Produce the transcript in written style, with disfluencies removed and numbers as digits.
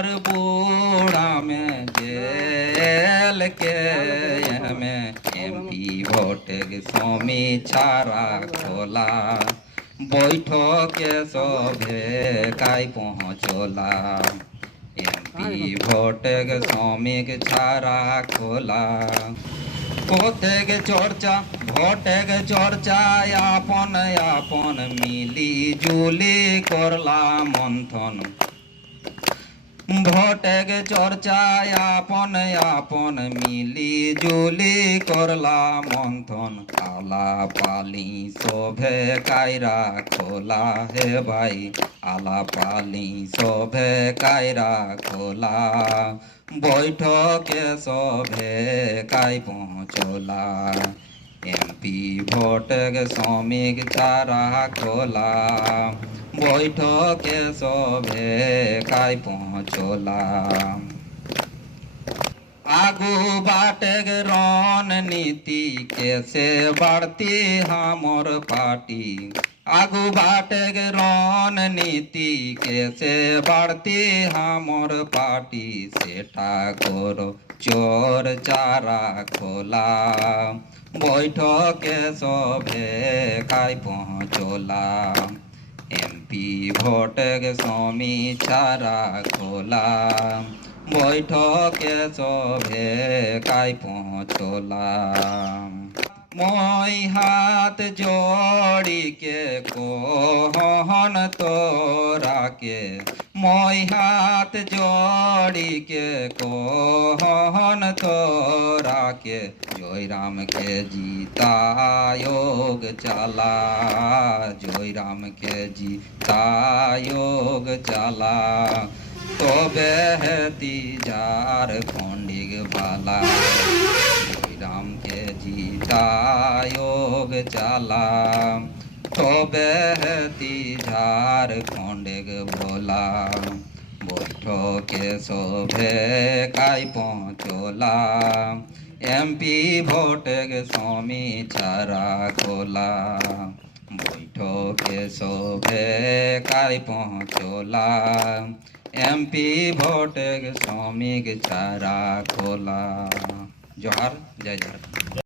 हमर बूढ़ा में जेल के में एमपी भोट स्वामी छारा खोला बैठक के सभे काई पहुँचोला एमपी भोट स्वामी छारा खोला भोटे चर्चा भोटे चर्चा आपन आपन मिली जुली करला मंथन भोटे चर्चा आपन आपन मिली जुली करला मंथन आला पाली शोभे कायरा खोला हे भाई आला पाली शोभे कायरा खोला बैठके शोभे काई पहुँचोला एमपी भोटे स्वामी छारा खोला बैठके शोभे काई पहुँचोला आगू बाटे रणनीति कैसे बढ़ती हमर पार्टी आगू बाटे रणनीति कैसे बढ़ती हमर पार्टी सेटा करो चोर चारा खोला बैठके शोभे काई पहुँचोला एमपी भोटे स्वामी छारा खोला बैठके शोभे काई पहुँचोला मोई हाथ जोड़ी के कोहन तोरा के मोई हाथ जोड़ी के कोहन तोरा के जोई राम के जीता योग चला जोई राम के जीता योग चला तो बेहती झारखंडी भाला राम के जीता योग चला तो बेहती झारखंड भोला बैठके शोभे काई पहुँचोला एमपी भोटे स्वामी छारा खोला बैठके शोभे काई पहुँचोला एमपी भोटे स्वामी छारा खोला जोहार जय झारखंड।